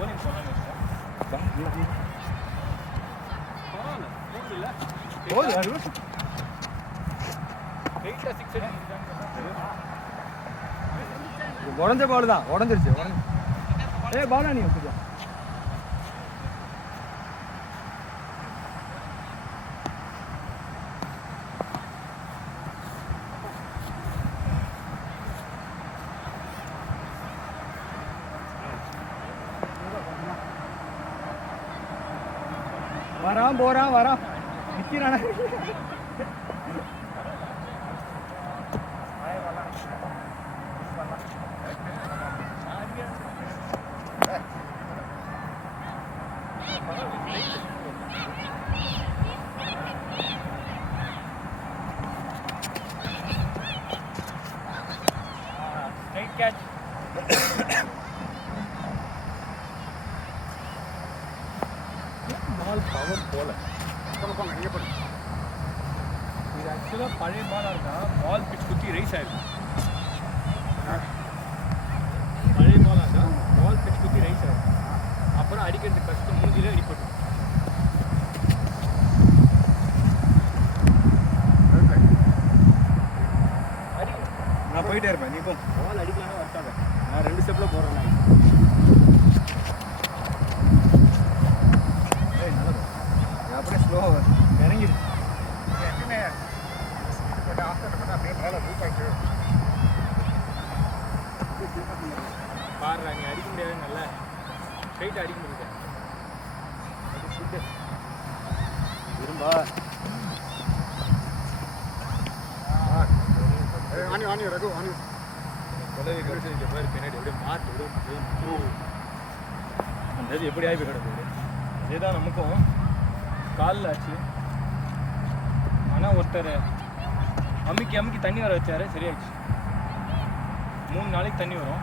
bowling போலாம்னு இருக்கேன். பரவாயில்ல போகல போல் யாரு ஸ்ட்ரைட்டா 6 அடிச்சாங்க. உடஞ்ச பால் தான் உடஞ்சிருச்சு. ஏய் பாலா நீ கொஞ்சம் வரான் போறான் வரான் நிக்கிறான. Straight catch. பால் பவர் போல இது ஆக்சுவலாக பழைய பாலாக இருக்கா, பால் பிச் குத்தி ரைஸ் ஆயிருக்கு. பழைய பாலாக இருக்கா, பால் பிச் குத்தி ரைஸ் ஆயிருக்கு. அப்புறம் அடிக்கிறது கஷ்டம், மூஞ்சிலே அடிப்பட்டு. நான் போயிட்டே இருப்பேன், நீ போ. பால் அடிக்கலாம்னா வரட்டாங்க, நான் 2 ஸ்டெப்பில் போகிறேன். நான் அப்படியே ஸ்லோவாக இறங்கிடு. பாடுறா நீ அடிக்க முடியாது, நல்லா ஸ்ட்ரைட்டாக அடிக்க முடியாது. திரும்ப பின்னாடி அப்படியே மாட்டு அந்த இது எப்படி ஆகி கிடக்குது. இதேதான் நமக்கும் காலில் ஆச்சு. ஆனால் ஒருத்தர் அமுக்கி அமுக்கி தண்ணி வர வச்சாரு, சரியாச்சு. 3 நாளைக்கு தண்ணி வரும்.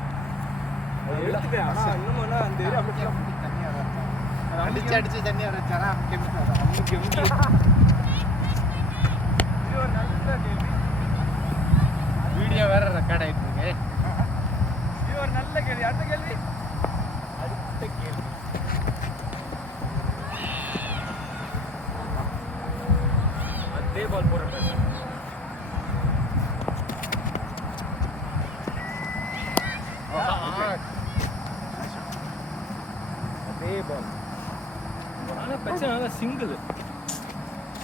எடுத்துட்டேன். ஆனால் இன்னும் அந்த ஏரியா அப்படி தண்ணி வர அடிச்சு தண்ணி வர வச்சாரா அமுக்கி அமுக்கி. இது ஒரு நல்ல கேள்வி. வீடியோ வேற ரெக்கார்ட் ஆகிட்டு இருக்கு. இது ஒரு நல்ல கேள்வி. அடுத்த கேள்வி அதே பால் போடுற அதே பால். ஆனால் பிரச்சனை நல்லா சிங்கிள்.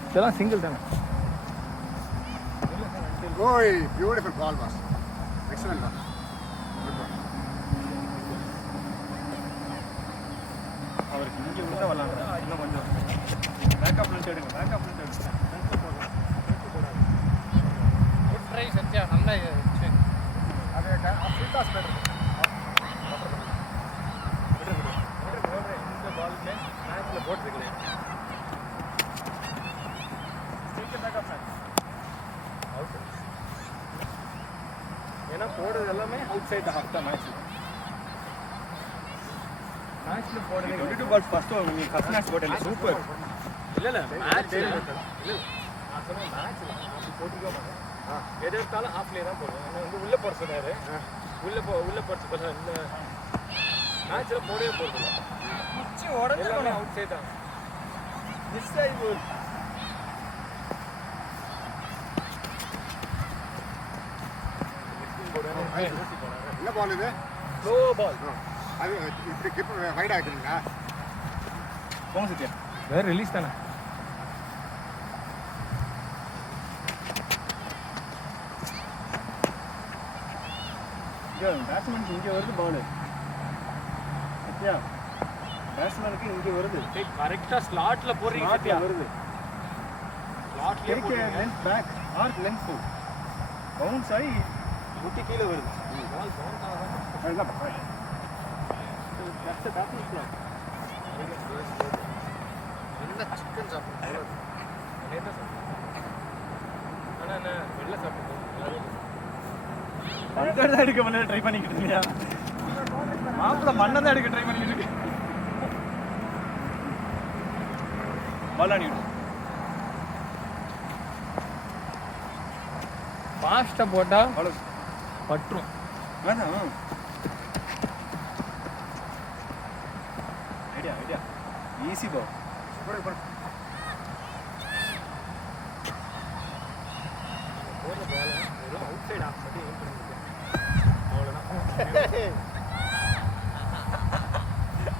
இதெல்லாம் சிங்கிள் தானே. Boy, beautiful ball was. Excellent ball. Good ball. அவருக்கு இங்கே விழுந்தா விளாண்டுறேன். இன்னும் கொஞ்சம் பேக்கப் எடுங்க, பேக்கப் எடுங்க. குட் ட்ரை சத்யா, நல்லா அது ஃபுல் டாஸ் பெட்டர். இந்த பாலுமே மேட்ச்சில் போட்டுருக்கேன். Backup match out. ஏன்னா போடுறது எல்லாமே அவுட் சைட் ஹாஃப் தான் மேட்ச்சில் போடுறது. 22 பால்ஸ் ஃபஸ்ட்டு நீங்கள் ஃபஸ்ட் மேட்ச் போட்டேன் சூப்பர். இல்லை மேட்ச் இல்லை, நான் சொன்னேன் மேட்ச்சில் அப்படி போட்டுருக்க மாட்டேன். எது எடுத்தாலும் ஹாஃப்லேயே தான் போடுவேன். ஆனால் வந்து உள்ளே போட சொன்னார். உள்ளே போட்டு போல இந்த மேட்ச்சில் போடவே போடுறதில்ல. உடனே அவுட் சைட் தான் மிஸ் ஆகி போகுது. என்ன பால் இது? Slow ball. அது இப்படி கிப் வைட் ஆகிட்டுங்களா? போங்க சத்யா, வேறு ரிலீஸ் தானே. இங்கே பேட்ஸ்மேனுக்கு இங்கே வருது பால். சத்யா பேட்ஸ்மேனுக்கு இங்கே வருது. கரெக்டாக ஸ்லாட்டில் போடுறீங்க. சத்யா வருது ஸ்லாட்லேயே length back or length full bounce ஆகி முட்டி கீழே வருது. பால் பவுன்ஸ் ஆகாது. என்ன சிக்கன் சாப்பிடுறது? ஆனால் என்ன வெளில சாப்பிட்டு மண்ணை தான் எடுக்க பண்ண ட்ரை பண்ணிக்கிட்டு இருக்கியா? மாப்பிள்ள மண்ணை தான் எடுக்க ட்ரை பண்ணிக்கிட்டு இருக்கு. பாலாடி ஃபாஸ்ட்டாக போட்டால் அவ்வளோ பற்றும். வேணாம் ஐடியா ஈஸி போ போடு போடுற பால் வெறும் அவுட் சைட் ஆஃப் மட்டும் எய்ம் பண்ணிருக்கேன் அவ்வளோதான்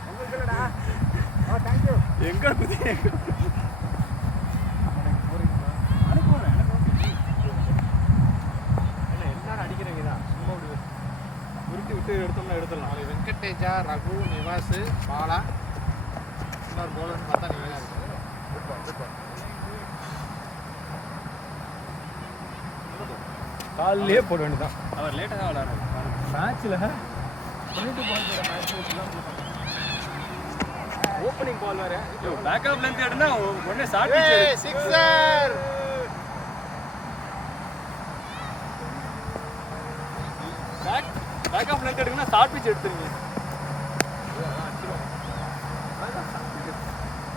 உங்களுக்கு இல்லடா தேங்க் யூ எங்க குதி எல்லாரும் அடிக்கிறீங்க தான் சும்மா விடுவேன் உருட்டி விட்டு எடுத்தோம்னா எடுத்துடலாம் வெங்கடேஜா ரகு நிவாஸ் பாலா இன்னொரு போலர்னு பார்த்தா நீங்க காலிலே போட வேண்டியதான் அவர் லேட்டாக தான் விளாட்றாரு மேட்ச்சில் 22 பால் போட மேட்ச் ஓப்பனிங் பால் வேறு பேக்கப் லென்த் எடுனா உடனே short pitch sixer backup length எடுக்கணும்னா ஷார்ட் பிச் எடுத்துருங்க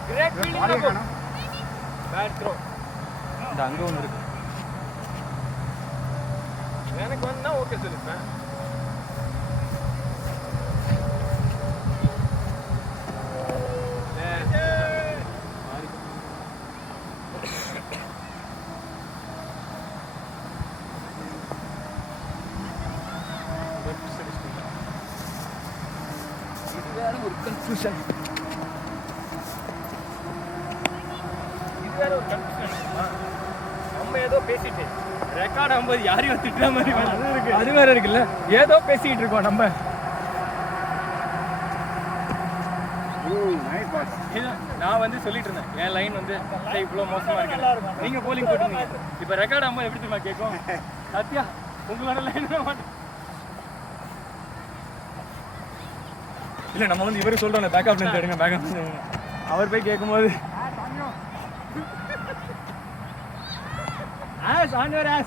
கிரேட் ஃபீல்டிங் பேட் த்ரோ இந்த அங்கே ஒன்று இருக்கு எனக்கு வந்தா ஓகே சொல்லிப்பேன் இது வேற ஒரு கன்ஃபியூஷன் நம்ம ஏதோ பேசிட்டு ரெக்கார்ட் ஆகும்போது யாரையும் திட்டுற மாதிரி அது வேற இருக்குல்ல ஏதோ பேசிட்டு இருக்கோம் நம்ம நான் வந்து சொல்லிட்டு இருந்தேன் என் லைன் வந்து இவ்வளோ மோசமா இருக்கு நீங்க போலிங் போட்டுருந்தீங்க இப்போ ரெக்கார்ட் ஆகும்போது எப்படி தெரியுமா கேட்கும் சத்யா உங்களோட லைன் இல்லை நம்ம வந்து இவரு சொல்றோம் பேக்கப் லைன் எடுங்க பேக்கப் அவர் போய் கேட்கும்போது Ash, on your ass.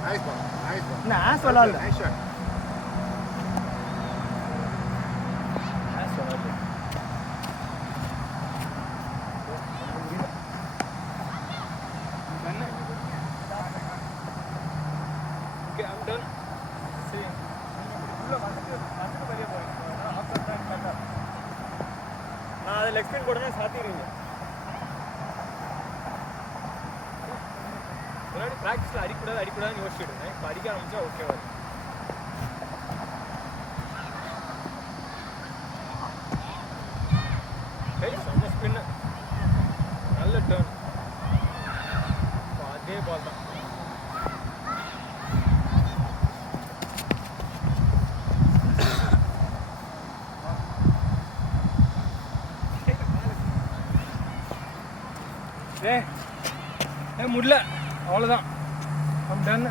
Nice ball. Nah, ass wala. Nice shot. நான் அதை லெக் ஸ்பின் போடுறேன் சாத்திடுவீங்க முன்னாடி ப்ராக்டிஸில் அடிக்கூடாதுன்னு யோசிச்சுடுங்க இப்போ அடிக்க ஆரம்பிச்சா ஓகேவா செம்ம ஸ்பின்னு நல்ல டேர்ன் அதே பால் தான் முடியல அவ்வளோதான் I'm done.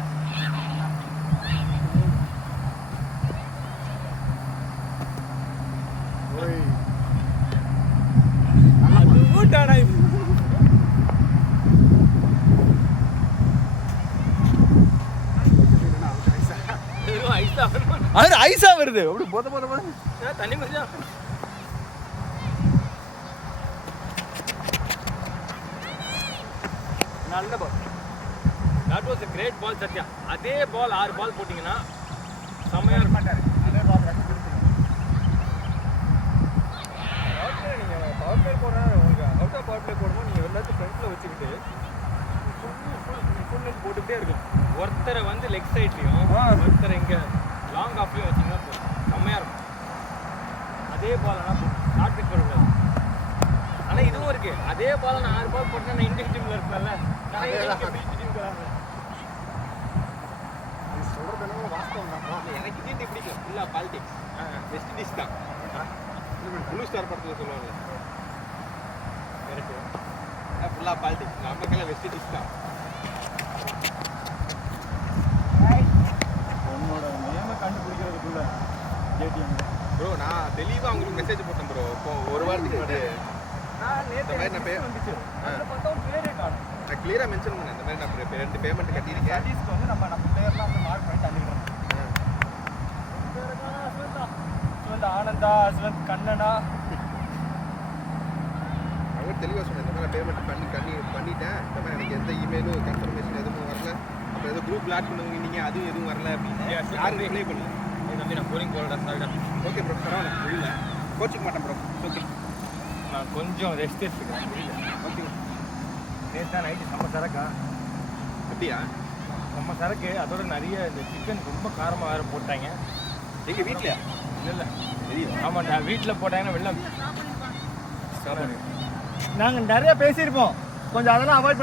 ஐஸா வருது அப்படி போத தண்ணி மச்சா நல்ல ball that was a great ball Sathya அதே பால் 6 பால் போட்டிங்கன்னா செமையா மாட்டாரு அதே பால் ரெண்டு கொடுத்துருங்க நீங்கள் பவர் பிளே போடுறா உங்களுக்கு அவுட் ஆஃப் பவர் பிளே போடும்போது நீங்கள் எல்லாத்தையும் ஃப்ரண்ட்டில் வச்சுக்கிட்டு ஃபுல் நெட் போட்டுக்கிட்டே இருக்கலாம் ஒருத்தரை வந்து லெக் சைட்லையும் ஒருத்தரை இங்கே லாங் ஆஃப்லையும் வச்சிங்கன்னா செம்மையாக இருக்கும் அதே பால் ஆனால் ஷார்ட் பிச் போடக்கூடாது ஆனால் இதுவும் இருக்கு அதே பால் நான் 6 பால் போட்டேன்னா நான் இந்தியன் டீமில் இருக்கலாம்ல நான் எனக்கு இந்தியன் பிடிக்கும் ஃபுல்லாக பாலிடிக்ஸ் வெஸ்ட் இண்டீஸ் தான் ப்ளூ ஸ்டார் படத்தில் சொல்லுவாங்க கரெக்டு ஃபுல்லாக பாலிடிக்ஸ் நமக்கெல்லாம் வெஸ்ட் இண்டீஸ் தான் உன்னோட நேமை கண்டுபிடிக்கிறதுக்குள்ள ஏடிஎம் ப்ரோ நான் தெளிவாக அவங்களுக்கு மெசேஜ் போட்டேன் ப்ரோ இப்போ ஒரு வாரத்துக்கு முன்னாடி நான் நேற்று வந்துச்சு அதில் பார்த்தா ஒரு பேரே காணும் கிளியராக மென்ஷன் பண்ணேன் இந்த மாதிரி நான் 2 பேமெண்ட் கட்டியிருக்கேன். சதீஷ்க்கு வந்து நம்ம பேர்லாம் வந்து மார்க் பண்ணி தள்ளிடுறோம். அஸ்வந்த் ஆனந்தா, அஸ்வந்த் கண்ணனா. அவங்க தெளிவாக சொன்னேன் இந்த மாதிரி பேமெண்ட் பண்ணிட்டேன். இந்த மாதிரி எனக்கு எந்த இமெயிலும் கன்ஃபர்மேஷன் எதுவும் வரல. அப்புறம் ஏதோ குரூப் ஆட் பண்ணுவீங்க நீங்கள், அதுவும் எதுவும் வரல அப்படின்னு யாரும் ரிப்ளை பண்ணல. தம்பி நான் போலிங் போகலடா, சாரிடா. ஓகே ப்ரோ, பரவாயில்ல, புரியல, கோச்சிக்க மாட்டேன் ப்ரோ. ஓகே, நான் கொஞ்சம் ரெஸ்ட் எடுத்துக்கிறேன். புரியல. ஓகே. நேற்று தான் நைட்டு செம்ம சரக்கா, அப்படியா? செம்ம சரக்கு. அதோட நிறைய இந்த சிக்கன் ரொம்ப காரமாக வேறு போட்டாங்க. எங்கள் வீட்டிலையா? இல்லை தெரியும். ஆமாண்டா, வீட்டில் போட்டாங்கன்னா வெளில நாங்கள் நிறைய பேசியிருப்போம், கொஞ்சம் அதெல்லாம் அவாய்ட்